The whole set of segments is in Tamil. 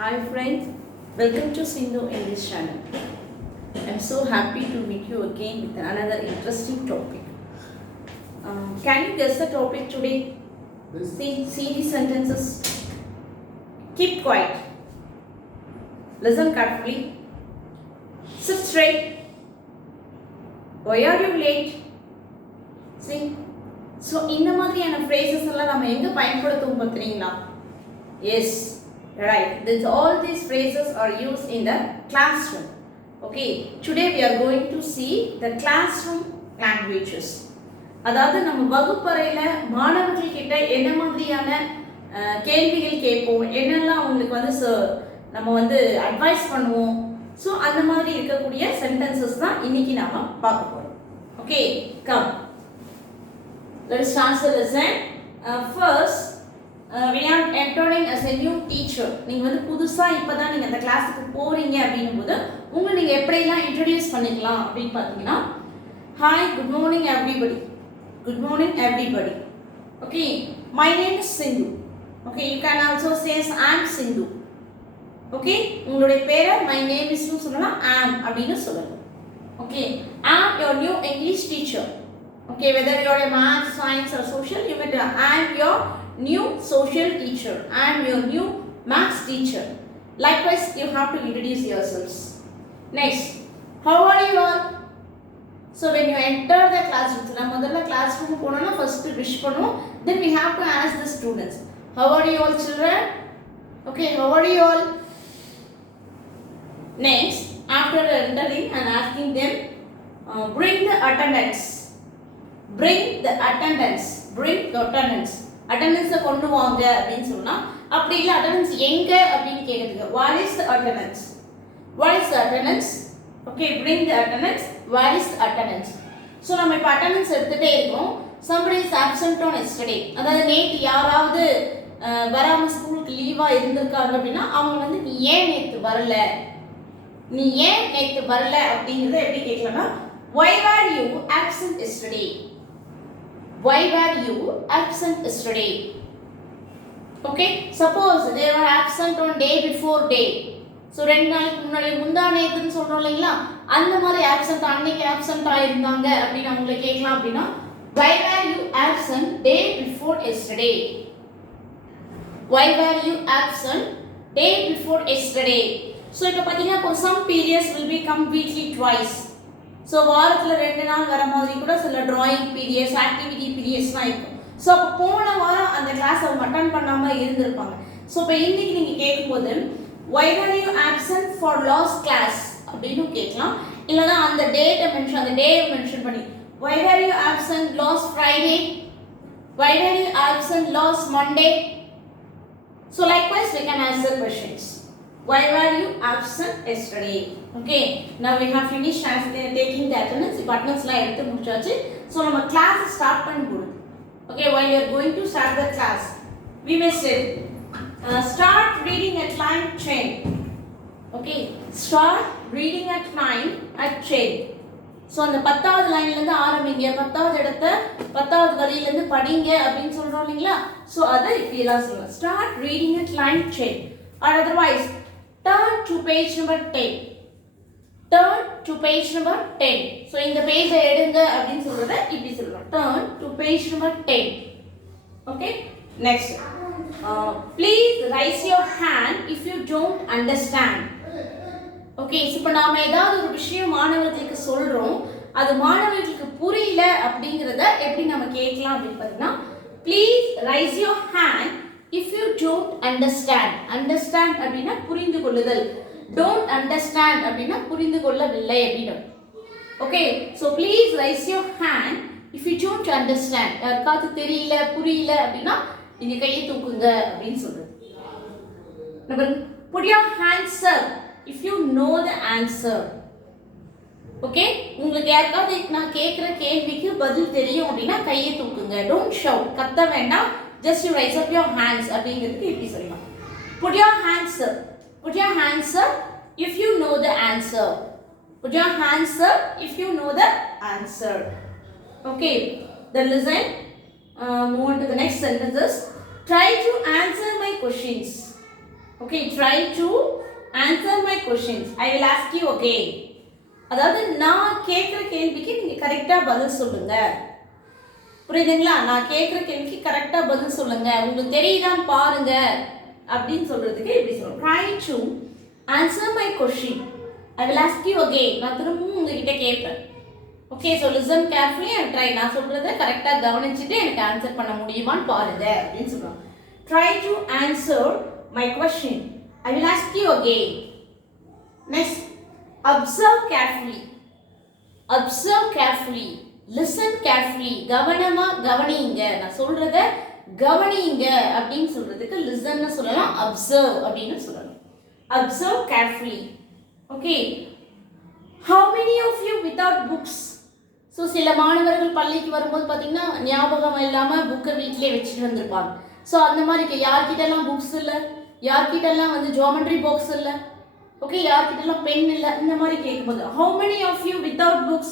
Hi friends, welcome to Sindhu English channel. I'm so happy to meet you again with another interesting topic. Can you guess the topic today? See the sentences. Keep quiet. Listen carefully. Sit straight. Why are you late? See? So இந்த மாதிரியான phrases எல்லாம் நம்ம எங்க பயன்படுத்துவோம் பாத்தீங்களா? Yes, right. All these phrases are used in the classroom. Okay, today we are going to see the classroom languages. அதாவது நம்ம வகுப்பறையில மாணவர்கள் கிட்ட என்ன மாதிரியான கேள்விகள் கேட்போம், என்னெல்லாம் அவங்களுக்கு வந்து நம்ம வந்து அட்வைஸ் பண்ணுவோம். ஸோ அந்த மாதிரி இருக்கக்கூடிய சென்டென்சஸ் தான் இன்னைக்கு நாம பார்க்க போறோம். Okay, come. Let us start the lesson. First, we are entering as a new teacher. நீங்க வந்து புதுசா இப்பதான் நீங்க அந்த கிளாஸ்க்கு போறீங்க அப்படிங்கும்போது உங்களை நீங்க எப்படிலாம் இன்ட்ரோ듀ce பண்ணிக்கலாம் அப்படின்னு பாத்தீங்கன்னா, Hi, good morning everybody. Good morning everybody. Okay, my name is Sindhu. Okay, you can also say I am Sindhu. Okay, உங்களுடைய பேரை my name is னு சொல்லலாம், I am அப்படின்னு சொல்லலாம். Okay, I am your new English teacher. Okay, whether you are a math, science or social, you may tell I am your new social teacher. I am your new maths teacher. Likewise, you have to introduce yourselves. Next, how are you all? So when you enter the classroom, நம்ம முதல்ல classroom போனோம்னா first wish பண்ணுவோம். Then we have to ask the students, how are you all children? Okay, how are you all? Next, after entering and asking them, bring the attendance. Bring the attendance. Bring the attendance. Attendance கொண்டு வாங்க அப்படின்னு சொன்னா, அப்படி இல்ல attendance எங்க அப்படின்னு கேக்குறதுக்கு, what is the attendance? What is the attendance? Okay, bring the attendance. What is the attendance? So நம்ம இப்ப attendance எடுத்துட்டே இருக்கோம். Somebody is absent on yesterday. அதாவது நேத்து யாராவது வராம ஸ்கூலுக்கு லீவா இருந்திருக்காங்க அப்படின்னா அவங்க வந்து நீ ஏன் நேத்து வரல, நீ ஏன் நேத்து வரல அப்படிங்கறத எப்படி கேட்கலாம்னா, why were you absent yesterday? Why were you absent yesterday? Okay, suppose they were absent on day before day. So ரெண்டு நாளைக்கு முன்னாடி முந்தா நேத்துன்னு சொல்றோம் இல்லைங்களா, அந்த மாதிரி absent அன்னைக்கு absent ஆயிருந்தாங்க அப்படின்னு அவங்களை கேட்கலாம். அப்படின்னா why were you absent day before yesterday? Why were you absent day before yesterday? So இப்ப பாத்தீங்கன்னா for some periods will be come weekly twice. So வாரத்தில் 2 நாள் வர மாதிரி கூட சில ட்ராயிங் பீரியட்ஸ், ஆக்டிவிட்டி பீரியட்ஸ்லாம் இருக்கும். ஸோ அப்போ போன வாரம் அந்த கிளாஸ் அவங்க அட்டன் பண்ணாமல் இருந்திருப்பாங்க. ஸோ இப்போ இன்னைக்கு நீங்கள் கேட்கும்போது why were you absent for last class அப்படின்னு கேட்கலாம். இல்லைனா அந்த டேட்டை மென்ஷன், அந்த டே மென்ஷன் பண்ணி why were you absent last Friday? Why were you absent last Monday? So likewise we can answer questions. Why were you absent yesterday? Okay, now we have finished taking the attendance. The attendance la eduthu mudichachu. So நம்ம class start பண்ணும்போது, okay, while you are going to start the class, we may say start reading at line 10. Okay, start reading at line at 10. So அந்த 10வது லைன்ல இருந்து ஆரம்பிங்க, 10வது இடத்த 10வது வரியில இருந்து படிங்க அப்படினு சொல்றோம் இல்லீங்களா. So அத இப்படி எல்லாம் சொல்லலாம். Start reading at line 10 or otherwise turn to page number 10. Turn to page number 10. So இந்த பேஜ் எடுங்க அப்படினு சொல்றத இப்படி சொல்லலாம். Turn to page number 10. Okay, next, please raise your hand if you don't understand. Okay, இப்போ நாம ஏதாவது ஒரு விஷயம் மாணவர்களுக்கு சொல்றோம், அது மாணவர்களுக்கு புரியல அப்படிங்கறத எப்படி நம்ம கேட்கலாம் அப்படினு பார்த்தீங்கன்னா, please raise your hand if you don't understand. Understand அப்படினா புரிந்து கொள்ளுதல், don't understand அப்படினா புரிந்து கொள்ளவில்லை அப்படினு. Okay, so please raise your hand if you don't understand. யாருக்காவது தெரியல புரியல அப்படினா நீங்க கையை தூக்குங்க அப்படினு சொல்றது. Number, put your hands up if you know the answer. Okay, உங்களுக்கு யாருக்காவது நான் கேக்குற கேள்விக்கு பதில் தெரியும் அப்படினா கையை தூக்குங்க. Don't shout, கத்த வேண்டாம். Just you raise up your hands அப்படிங்கிறதுக்கு இப்படி சொல்லலாம். Put your hands up. Put your hands up if you know the answer. Put your hands up if you know the answer. Okay, then listen. Move on to the next sentences. Try to answer my questions. Okay, try to answer my questions. I will ask you again. அதாவது நான் கேட்குற கேள்விக்கு நீங்கள் கரெக்டாக பதில் சொல்லுங்க. புரியுதுங்களா? நான் கேட்குற கேள்விக்கு கரெக்டாக பதில் சொல்லுங்க. உங்களுக்கு தெரியுதான்னு பாருங்க அப்படின்னு சொல்றதுக்கு எப்படி சொல்றோம்? Try to answer my question. I will ask you again. நான் திரும்பவும் உங்ககிட்ட கேட்பேன். Okay, so listen carefully and try. நான் சொல்றதை கரெக்டாக கவனிச்சுட்டு எனக்கு ஆன்சர் பண்ண முடியுமான்னு பாருங்க அப்படின்னு சொல்லுவாங்க. Try to answer my question. I will ask you again. Next, observe carefully. Observe carefully. Listen carefully. கவனமா கவனிங்க. நான் சொல்றத கவனிங்க அப்படின்னு சொல்றதுக்கு லிசன்னு சொல்லலாம், observe அப்படின்னு சொல்லலாம். Observe carefully. Okay. How many of you without books? So சில மாணவர்கள் பள்ளிக்கு வரும்போது பார்த்தீங்கன்னா ஞாபகம் இல்லாமல் புக்கை வீட்டிலே வச்சுட்டு வந்திருப்பாங்க. ஸோ அந்த மாதிரி யார்கிட்டலாம் புக்ஸ் இல்லை, யார்கிட்டலாம் வந்து ஜியோமெட்ரி பாக்ஸ் இல்லை, ஓகே, யார்கிட்டலாம் பென் இல்லை, இந்த மாதிரி கேட்கும்போது how many of you without books?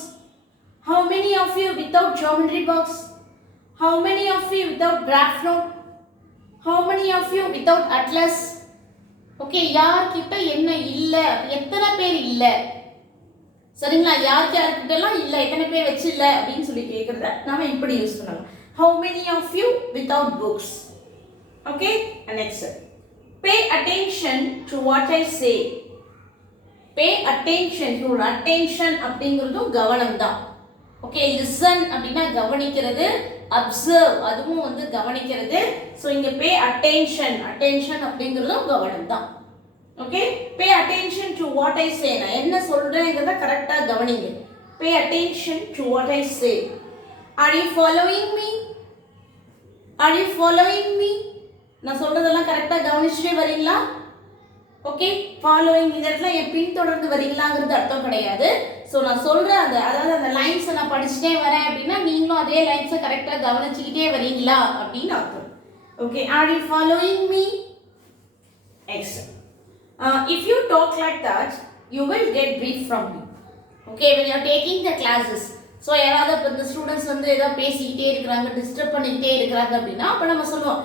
How many of you without geometry box? How many of you without graph note? How many of you without atlas? Okay, யார்கிட்ட என்ன இல்லை, எத்தனை பேர் இல்லை, சரிங்களா? யார்கிட்டலாம் இல்லை, எத்தனை பேர் வச்சு இல்லை அப்படின்னு சொல்லி கேட்குறத நம்ம இப்படி யூஸ் பண்ணலாம். How many of you without books? Okay, and next, pay attention to what I say. Pay attention. Your attention அப்படிங்கிறதும் கவனம் தான். ஓகே, listen அப்படின்னா கவனிக்கிறது, observe அதுவும் வந்து கவனிக்கிறது. ஸோ இங்கே pay attention, attention அப்படிங்கிறதும் கவனம் தான். Okay, pay attention to what I say. நான் என்ன சொல்றேங்கிறத கரெக்டாக கவனிங்க. Pay attention to what I say. Are you following me? Are you following me? நான் சொல்றதெல்லாம் கரெக்டாக கவனிச்சுட்டே வரீங்களா? ஓகே, ஃபாலோயிங் இந்த இடத்துல என் பின்தொடர்ந்து வரீங்களாங்கிறது அர்த்தம் கிடையாது. ஸோ நான் சொல்கிற அதாவது அந்த லைன்ஸை நான் படிச்சுட்டே வரேன் அப்படின்னா நீங்களும் அதே லைன்ஸை கரெக்டாக கவனிச்சுக்கிட்டே வரீங்களா அப்படின்னு அர்த்தம். Okay, are you following me? Excel. If you talk like that you will get brief from me. Okay, when you are taking the classes, so யாராவது இப்போ இந்த ஸ்டூடெண்ட்ஸ் வந்து ஏதாவது பேசிக்கிட்டே இருக்கிறாங்க, டிஸ்டர்ப் பண்ணிக்கிட்டே இருக்கிறாங்க அப்படின்னா அப்போ நம்ம சொல்லுவோம்,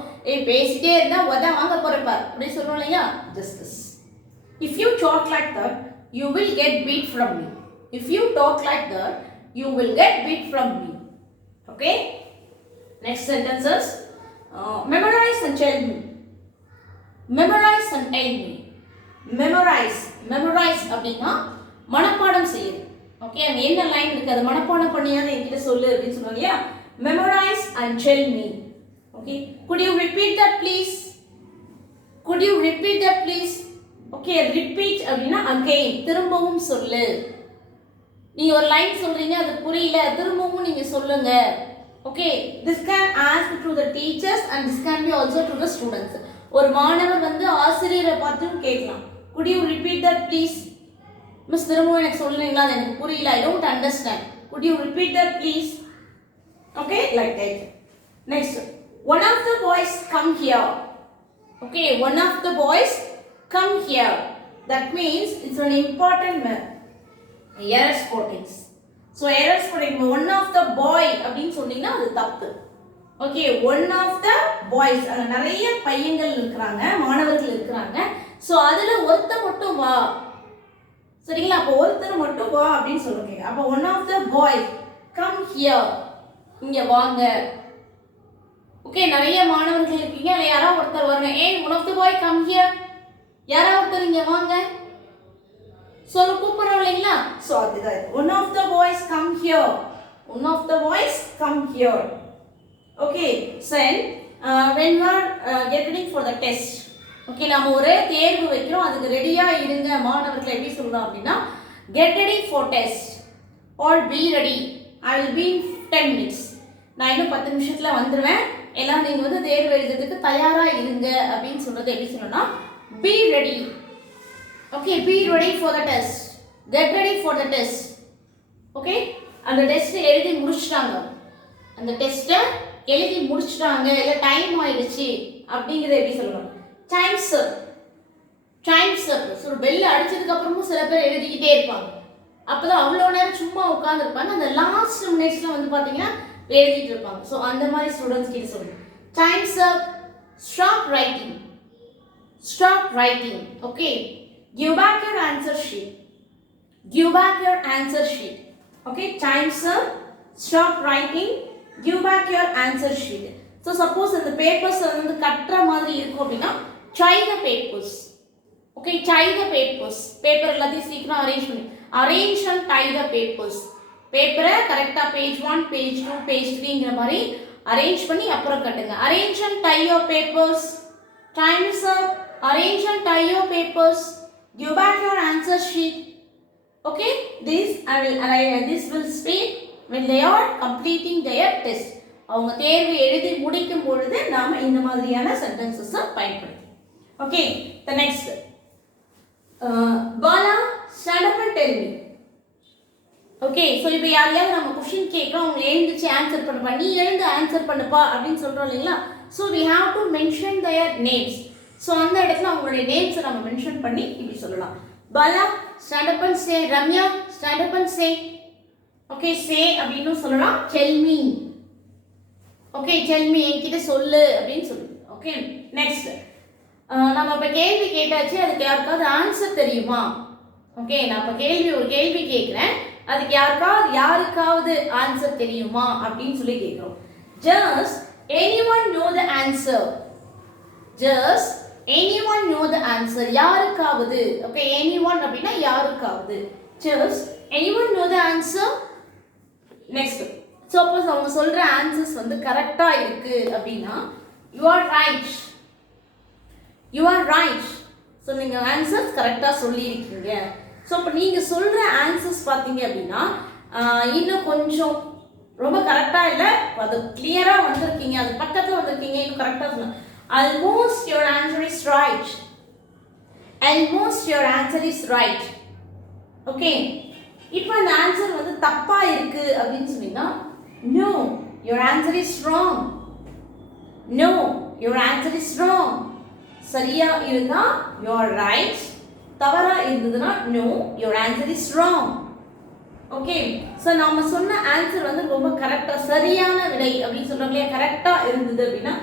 பேசிட்டே இருந்தால் உதா வாங்க போகிறப்பார் அப்படின்னு சொல்லுவோம் இல்லையா? Just this. If you talk like that, you will get beat from me. If you talk like that, you will get beat from me. Okay? Next sentences. Memorize and tell me. Memorize and tell me. Memorize. Memorize அப்படின்னா மனப்பாடம் செய்யுது. ஓகே, அங்கே என்ன லைன் இருக்குது அது மனப்பாடம் பண்ணியாவது என்கிட்ட சொல்லு அப்படின்னு சொல்லுவாங்க இல்லையா? Memorize and tell me. Okay? Could you repeat that please? Could you repeat that please? Okay, repeat அப்படின்னா அகைன், திரும்பவும் சொல்லு. நீங்கள் ஒரு லைன் சொல்கிறீங்க, அது புரியல, திரும்பவும் நீங்கள் சொல்லுங்க. Okay, this can ask to the teachers and this can be also to the students. ஒரு மாணவர் வந்து ஆசிரியரை பார்த்தும் கேட்கலாம், could you repeat that please? Miss திரும்பவும் எனக்கு சொல்லுறீங்களா, அது எனக்கு புரியல, I don't understand, could you repeat that please? Okay, like that. Next, one of the boys come here. Okay, one of the boys come here. That means it's an important error spotting. So error spotting, one of the boy அப்படின்னு சொன்னீங்கன்னா அது தப்பு. Okay, one of the boys, அங்க நிறைய பையன்கள் இருக்கிறாங்க, மாணவர்கள் இருக்கிறாங்க. ஸோ அதில் ஒருத்தர் மட்டும் வா, சரிங்களா? அப்போ ஒருத்தர் மட்டும் வா அப்படின்னு சொல்லுங்க. அப்போ one of the boys come here, இங்கே வாங்க. ஓகே, நிறைய மாணவர்கள் இருக்கீங்க, அதில் யாராவது ஒருத்தர் வரணும். one of the boy come here, யாராவது ஒருத்தர் இங்கே வாங்க சொல்ல கூப்பிடுறோம் இல்லைங்களா? ஸோ அதுதான் one of the boys come here. One of the boys come here. Okay, then when you are getting for the test. Okay, நம்ம ஒரு தேர்வு வைக்கிறோம், அதுக்கு ரெடியாக இருங்க மாணவர்களை எப்படி சொல்கிறோம் அப்படின்னா get ready for test or be ready. I will be in 10 minutes. நான் இன்னும் 10 நிமிஷத்தில் வந்துடுவேன், எல்லாம் நீங்கள் வந்து தேர்வு எழுதுறதுக்கு தயாராக இருங்க அப்படின்னு சொல்கிறது எப்படி சொல்லணும்னா be ready. Okay, be ready for the test. Get ready for the test. Okay, அந்த டெஸ்ட் எழுதி முடிச்சிட்டாங்க, அந்த டெஸ்ட்டை எழுதி முடிச்சிட்டாங்க, இல்லை டைம் ஆயிடுச்சு அப்படிங்கிறத எப்படி சொல்லணும்? டைம்ஸ் அப். டைம்ஸ் அப். ஸோ பெல் அடிச்சதுக்கு அப்புறமும் சில பேர் எழுதிக்கிட்டே இருப்பாங்க, அப்போதான் அவ்வளோ நேரம் சும்மா உட்காந்துருப்பாங்க, அந்த லாஸ்ட் மினிட்ஸில் வந்து பார்த்தீங்கன்னா எழுதிட்டு இருப்பாங்க. ஸோ அந்த மாதிரி ஸ்டூடெண்ட்ஸ் கிட்ட சொல்லணும் times up, stop writing. Stop writing. Okay. Give back your answer sheet. Give back your answer sheet. Okay. Time's up. Stop writing. Give back your answer sheet. So suppose இந்த papers வந்து கட்டற மாதிரி இருக்கும் அப்படினா tie the papers. Okay. Tie the papers. Paper எல்லாத்தையும் சீக்கிரம் arrange பண்ணி arrange and tie the papers. பேப்பரை கரெக்டா page 1, page 2, page 3ங்கிற மாதிரி arrange பண்ணி அப்புறம் கட்டுங்க. Arrange and tie your papers. Time is up. Arrange and tie your papers. Give back your answer sheet. Okay, this will speak when they are completing their test. அவங்க தேர்வு எழுதி முடிக்கும் பொழுது நாம இந்த மாதிரியான சென்டென்சஸ் பயன்படுத்தும். Okay, the next. Bala, stand up and tell me. Okay, so இப்போ யாரையாவது நம்ம क्वेश्चन கேக்குறோம், அவங்க எழுந்திச்சு ஆன்சர் பண்ணுப்பா, நீ எழுந்து ஆன்சர் பண்ணுப்பா அப்படின்னு சொல்றோம் இல்லைங்களா? So we have to mention their names. So அந்த இடத்துல அவங்களுடைய நேம்ஸை நம்ம மென்ஷன் பண்ணி இப்படி சொல்லலாம். Bala, stand up and say. Ramya, stand up and say. Okay, say அப்படின்னு சொல்லலாம். Tell me. Okay, tell me, என்கிட்ட சொல்லு அப்படின்னு சொல்லு. Okay, next. நம்ம இப்ப கேள்வி கேட்டாச்சு, அதுக்கு யாருக்காவது ஆன்சர் தெரியுமா? ஓகே, நான் இப்ப ஒரு கேள்வி கேட்கிறேன், அதுக்கு யாருக்காவது ஆன்சர் தெரியுமா அப்படின்னு சொல்லி கேட்கிறோம். Just anyone know the answer? Just anyone know the answer? யாருக்காவது. Okay, anyone அப்படினா யாருக்காவது. Just anyone know the answer? Next. Suppose அவங்க சொல்ற ஆன்சர்ஸ் வந்து கரெக்ட்டா இருக்கு அப்படினா you are right. You are right. So நீங்க ஆன்சர்ஸ் கரெக்ட்டா சொல்லி இருக்கீங்க. சோ அப்ப நீங்க சொல்ற ஆன்சர்ஸ் பாத்தீங்க அப்படினா இன்னும் கொஞ்சம் ரொம்ப கரெக்ட்டா இல்ல, அது கிளியரா வந்திருக்கீங்க, அது பக்கத்துல வந்திருக்கீங்க, இன்னும் கரெக்ட்டா சொல்லணும். Almost your answer is right. Almost your answer is right. Okay. இப்போ அந்த ஆன்சர் வந்து தப்பா இருக்கு அப்படினு சொன்னீங்கன்னா no, your answer is wrong. No, your answer is wrong. சரியா இருந்தா you are right. தவறா இருந்ததுன்னா no, your answer is wrong. Okay. So நாம சொன்ன ஆன்சர் வந்து ரொம்ப கரெக்ட்டா சரியான விடை அப்படி சொல்றோம்ல, கரெக்ட்டா இருந்தது அப்படினா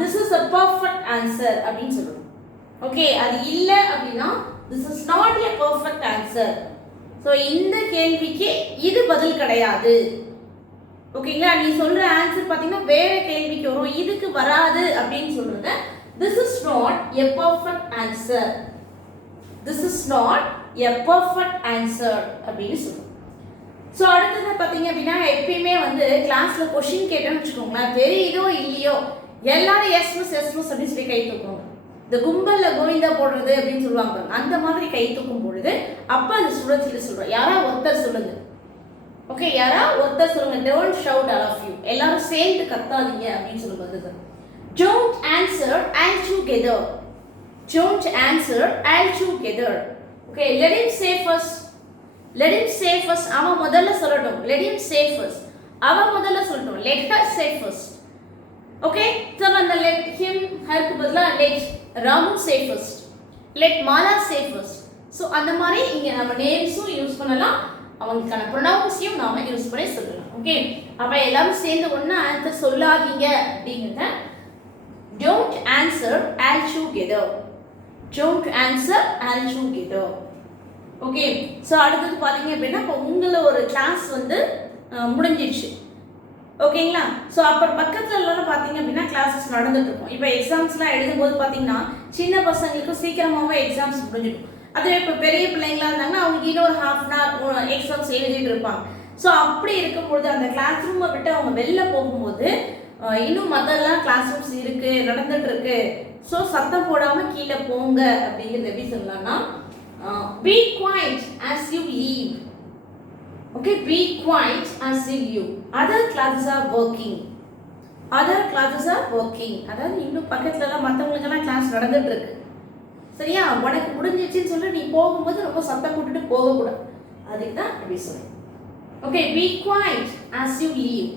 this is a perfect answer அப்படினு சொல்றோம். Okay, அது இல்ல அப்படினா this is not a perfect answer. So இந்த கேள்விக்கு இது பதில் கிடையாது. ஓகேங்களா? நீ சொல்ற ஆன்சர் பாத்தீங்கன்னா வேற கேள்விக்கு வரும், இதுக்கு வராது அப்படினு சொல்றத this is not a perfect answer. This is not a perfect answer அப்படினு சொல்றோம். சோ அடுத்து பாத்தீங்க அப்படினா எப்பவுமே வந்து கிளாஸ்ல क्वेश्चन கேட்டோம்னு வெச்சுக்கோங்க, தெரியுதோ இல்லையோ எல்லாரும் எஸ் மிஸ் அப்படி சொல்லி கை தூக்குவாங்க. இந்த கும்பல்ல கோவிந்தா போடுறது அப்படின்னு சொல்லுவாங்க, அந்த மாதிரி கை தூக்கும் பொழுது அப்ப அந்த ஸ்டூடெண்ட்ஸ் சொல்றோம், யாரா ஒருத்தர் சொல்லுங்க. ஓகே, யாரா ஒருத்தர் சொல்லுங்க. Don't shout all of you. எல்லாரும் சேர்ந்து கத்தாதீங்க அப்படின்னு சொல்லுவாங்க. Don't answer all together. Don't answer all together. Okay, let him say first. Let him say first. அவன் முதல்ல சொல்லட்டும். Let him say first. அவன் முதல்ல சொல்லட்டும். Let her say first. Okay, so அந்த let him her க்கு பதிலா let Ramu say first. Let Mala say first. So அந்த மாதிரி இங்க நம்ம நேம்ஸும் யூஸ் பண்ணலாம், அவங்களுக்கான ப்ரொனவுன்ஸையும் நாம யூஸ் பண்ணி சொல்லலாம். ஓகே, அப்ப எல்லாரும் சேர்ந்து ஒண்ணா ஆன்சர் சொல்லாதீங்க அப்படிங்கறத don't answer all together. Don't answer all together. Okay, so அடுத்து பாத்தீங்க அப்படினா இப்ப உங்கள ஒரு கிளாஸ் வந்து முடிஞ்சிருச்சு. ஓகேங்களா? சோ அப்புறம் பக்கத்துல எல்லாம் பாத்தீங்க அப்படினா கிளாसेस நடந்துட்டு இருக்கும். இப்போ எக்ஸாம்ஸ்லாம் எழுதும்போது பாத்தீங்கன்னா சின்ன பசங்களுக்கு சீக்கிரமாவே எக்ஸாம்ஸ் முடிஞ்சிடும். அதே இப்ப பெரிய பிள்ளைங்களா இருந்தாங்கன்னா அவங்க இன்னொரு half an hour எக்ஸாம்ஸ் எழுதிட்டு இருப்பாங்க. சோ அப்படி இருக்கும்போது அந்த கிளாஸ் ரூமை விட்டு அவங்க வெளில போகும்போது இன்னும் மத்தெல்லாம் கிளாஸ் ரூம்ஸ் இருக்கு, நடந்துட்டு இருக்கு, சோ சத்தம் போடாம கீழ போங்க அப்படிங்கறது எப்படி சொல்லலாம்னா be quiet as you leave. Okay, be quiet as you leave. Other classes are working. Other classes are working. அதாவது இன்னும் பக்கத்துல எல்லாம் மத்தவங்களுக்கெல்லாம் கிளாஸ் நடந்துட்டு இருக்கு. சரியா? உனக்கு முடிஞ்சிருச்சுன்னு சொல்லி நீ போகும்போது ரொம்ப சத்தம் போட்டுட்டு போக கூடாது. அதுக்கு தான் அப்படி சொல்றேன். Okay, be quiet as you leave.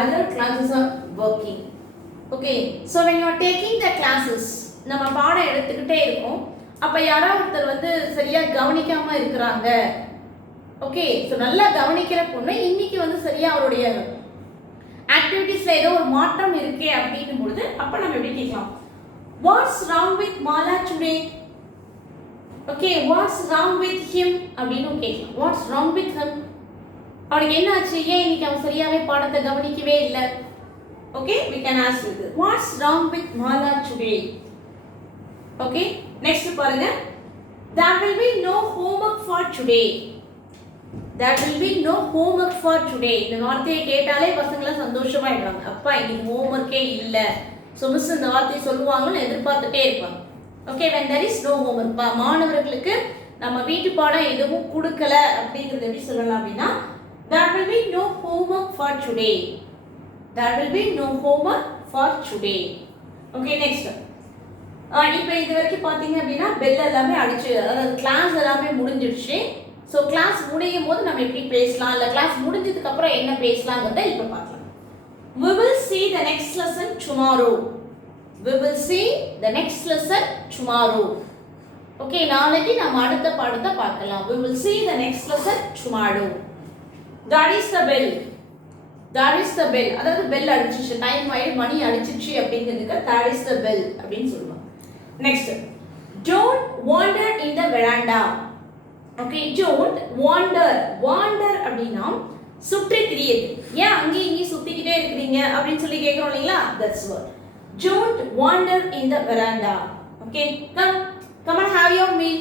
Other classes are working. Okay, so when you are taking the classes, நம்ம பாடம் எடுத்துக்கிட்டே இருக்கோம். அப்ப யாராவது ஒருத்தர் வந்து சரியா கவனிக்காம இருக்கறாங்க. ஓகே, சோ நல்லா கவனிக்கிற பொண்ணு இன்னைக்கு வந்து சரியா அவருடைய ஆக்டிவிட்டீஸ்ல ஏதோ ஒரு மாற்றம் இருக்கே அப்படினும் பொழுது அப்ப நம்ம எப்படி கேட்கலாம்? What's wrong with Mala today? Okay, what's wrong with him அப்படினு கேட்கலாம். What's wrong with him? அவனுக்கு என்ன ஆச்சு? ஏன் இன்னைக்கு அவன் சரியாவே பாடத்தை கவனிக்கவே இல்ல? Okay, we can ask you this. What's wrong with Mala today? Okay, next பாருங்க. There will be no homework for today. There will be no homework for today. இந்த வார்த்தையை கேட்டாலே பசங்க சந்தோஷமாயிடுவாங்க. அப்பா இன்னைக்கு ஹோம்வொர்க்கே இல்ல. சோ மிஸ் இந்த வார்த்தையை சொல்லுவாங்கன்னு எதிர்பார்த்துட்டே இருப்பாங்க. Okay, when there is no homework, மாணவர்களுக்கு நம்ம வீட்டு பாடம் எதுவும் கொடுக்கல அப்படிங்கறது எப்படி சொல்லலாம் அப்படினா there will be no homework for today. There will be no homework for today. Okay, next. இப்போ இது வரைக்கும் பாத்தீங்க அப்படினா பெல் எல்லாமே அடிச்சு அதாவது கிளாஸ் எல்லாமே முடிஞ்சிடுச்சு. சோ கிளாஸ் முடியும் போது நம்ம எப்படி பேசலாம் இல்ல கிளாஸ் முடிஞ்சதுக்கு அப்புறம் என்ன பேசலாம்ங்கறத இப்போ பார்க்கலாம். We will see the next lesson tomorrow. We will see the next lesson tomorrow. Okay, நாளைக்கு நாம அடுத்த பாடத்தை பார்க்கலாம். We will see the next lesson tomorrow. That is the bell. That is the bell. அதாவது பெல் அடிச்சிச்சு டைம் ஆயி மணி அடிச்சிச்சு அப்படிங்கிறதுக்கு that is the bell அப்படினு சொல்லுவாங்க. Next. Don't wander in the veranda. Okay, don't wander. Wander அப்படினா சுற்றி திரியுது. ஏன் அங்கேயும் இங்கேயும் சுத்திக்கிட்டே இருக்கீங்க அப்படினு சொல்லி கேக்குறோம் இல்லீங்களா? That's what. Don't wander in the veranda. Okay, come and have your meal.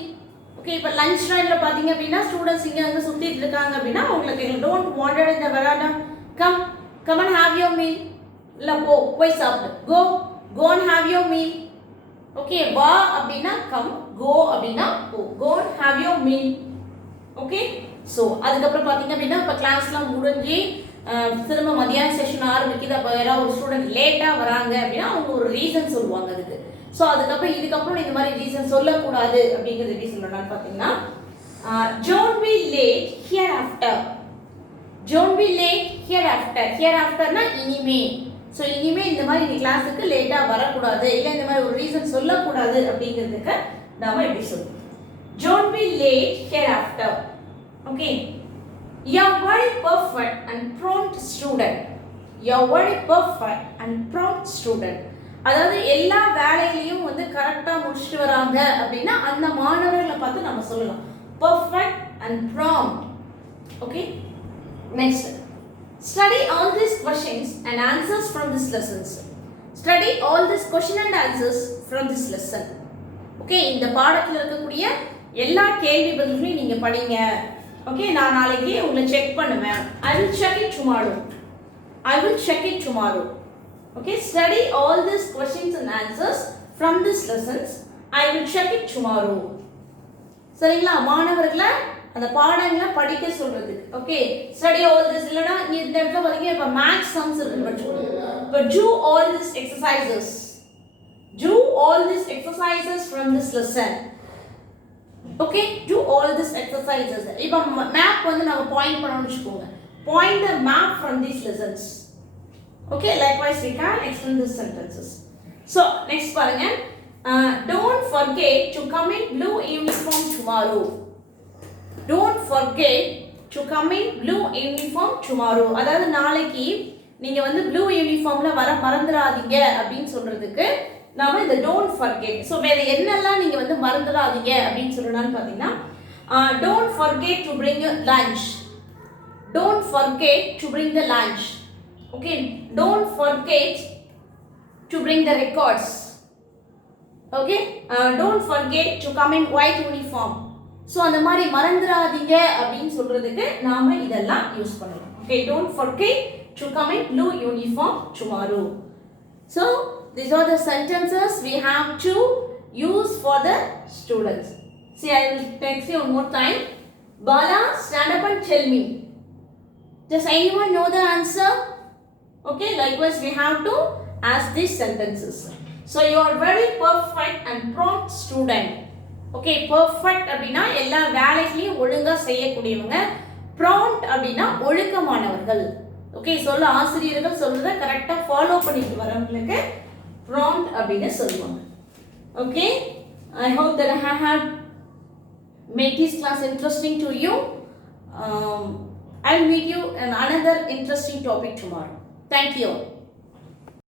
Okay, இப்போ லஞ்ச் டைம்ல பாத்தீங்க அப்படினா ஸ்டூடண்ட்ஸ் இங்க அங்க சுத்திட்டு இருக்காங்க அப்படினா உங்களுக்கு don't wander in the veranda. Come and have your meal. இல்ல போய் சாப்பிடு. Go and have your meal. Okay, வா அப்படினா come, go அப்படினா go and have your meal. Okay, so அதுக்கு அப்புறம் பாத்தீங்க அப்படினா இப்ப கிளாஸ்லாம் முடிஞ்சி திரும்ப மதியான செஷன் ஆரம்பிக்குது. அப்ப யாராவது ஒரு ஸ்டூடண்ட் லேட்டா வராங்க அப்படினா அவங்க ஒரு ரீசன் சொல்லுவாங்க அதுக்கு. சோ அதுக்கப்புறம் இதுக்கப்புறம் இந்த மாதிரி ரீசன் சொல்லக்கூடாது அப்படிங்கிறது எப்படி சொல்லலாம்னு பாத்தீங்கன்னா don't be late hereafter. Don't be late hereafter. Hereafterனா இனிமே. சோ இனிமே இந்த மாதிரி நீ கிளாஸுக்கு லேட்டா வரக்கூடாது இல்ல இந்த மாதிரி ஒரு ரீசன் சொல்லக்கூடாது அப்படிங்கிறதுக்கு நாம எப்படி சொல்றோம்? Don't be late hereafter. Okay. You are very perfect and prompt student. You are very perfect and prompt student. அதாவது எல்லா வேலையிலயும் வந்து கரெக்ட்டா முடிச்சிட்டு வராங்க அப்படினா அந்த மாணவர்களை பார்த்து நம்ம சொல்லலாம் perfect and prompt. Okay, next. Study all these questions and answers from this lessons. Study all these question and answers from this lesson. Okay, இந்த பாடத்துல இருக்கக்கூடிய எல்லா கேள்வி பதில்களையும் நீங்க படிங்க. Okay, நான் நாளைக்கு உங்களை செக் பண்ணுவேன். I will check it tomorrow. I will check it tomorrow. Okay, study all these questions and answers from this lessons. I will check it tomorrow. சரிங்களா மாணவர்களே அந்த பாடங்களை படிக்க சொல்றது. Okay, study all this இல்லனா இந்த இடத்துல பாத்தீங்க இப்ப மேத்ஸ் சம்ஸ் இருக்கு படிச்சுக்கோங்க. But do all these exercises. Do all these exercises from this lesson. Okay, do all these exercises. இப்ப மேப் வந்து நாம பாயிண்ட் பண்ணனும்னு வெச்சுக்கோங்க. Point the map from these lessons. Okay, likewise we can extend these sentences. So, next பாருங்க. Don't forget to come in blue uniform tomorrow. Don't forget to come in blue uniform tomorrow. அதாவது நாளைக்கு நீங்க வந்து ப்ளூ யூனிஃபார்ம்ல வர மறந்துடாதீங்க அப்படினு சொல்றதுக்கு நாம இந்த don't forget. சோ வேற என்னெல்லாம் நீங்க வந்து மறந்துடாதீங்க அப்படினு சொல்லணும்னு பாத்தீங்கன்னா don't forget to bring your lunch. Don't forget to bring the lunch. Okay, don't forget to bring the records. Okay, don't forget to come in white uniform. So அந்த மாதிரி மறந்துடாதீங்க அப்படினு சொல்றதுக்கு நாம இதெல்லாம் யூஸ் பண்ணலாம். Okay, don't forget to come in blue uniform tomorrow. So these are the sentences we have to use for the students. See, I will text you one more time. Bala, stand up and tell me. Does anyone know the answer? Okay, likewise we have to ask these sentences. So you are very perfect and prompt student. Okay, perfect அப்படினா எல்லா வேலைகளையும் ஒழுங்கா செய்யக்கூடியவங்க. prompt அப்படினா ஒழுக்கமானவர்கள். Okay, சொல்ல ஆசிரியர்கள் சொல்றத கரெக்ட்டா ஃபாலோ பண்ணிட்டு வரவங்களுக்கு prompt அப்படினு சொல்லுவாங்க. Okay, I hope that I have made this class interesting to you. I'll meet you in another interesting topic tomorrow. Thank you.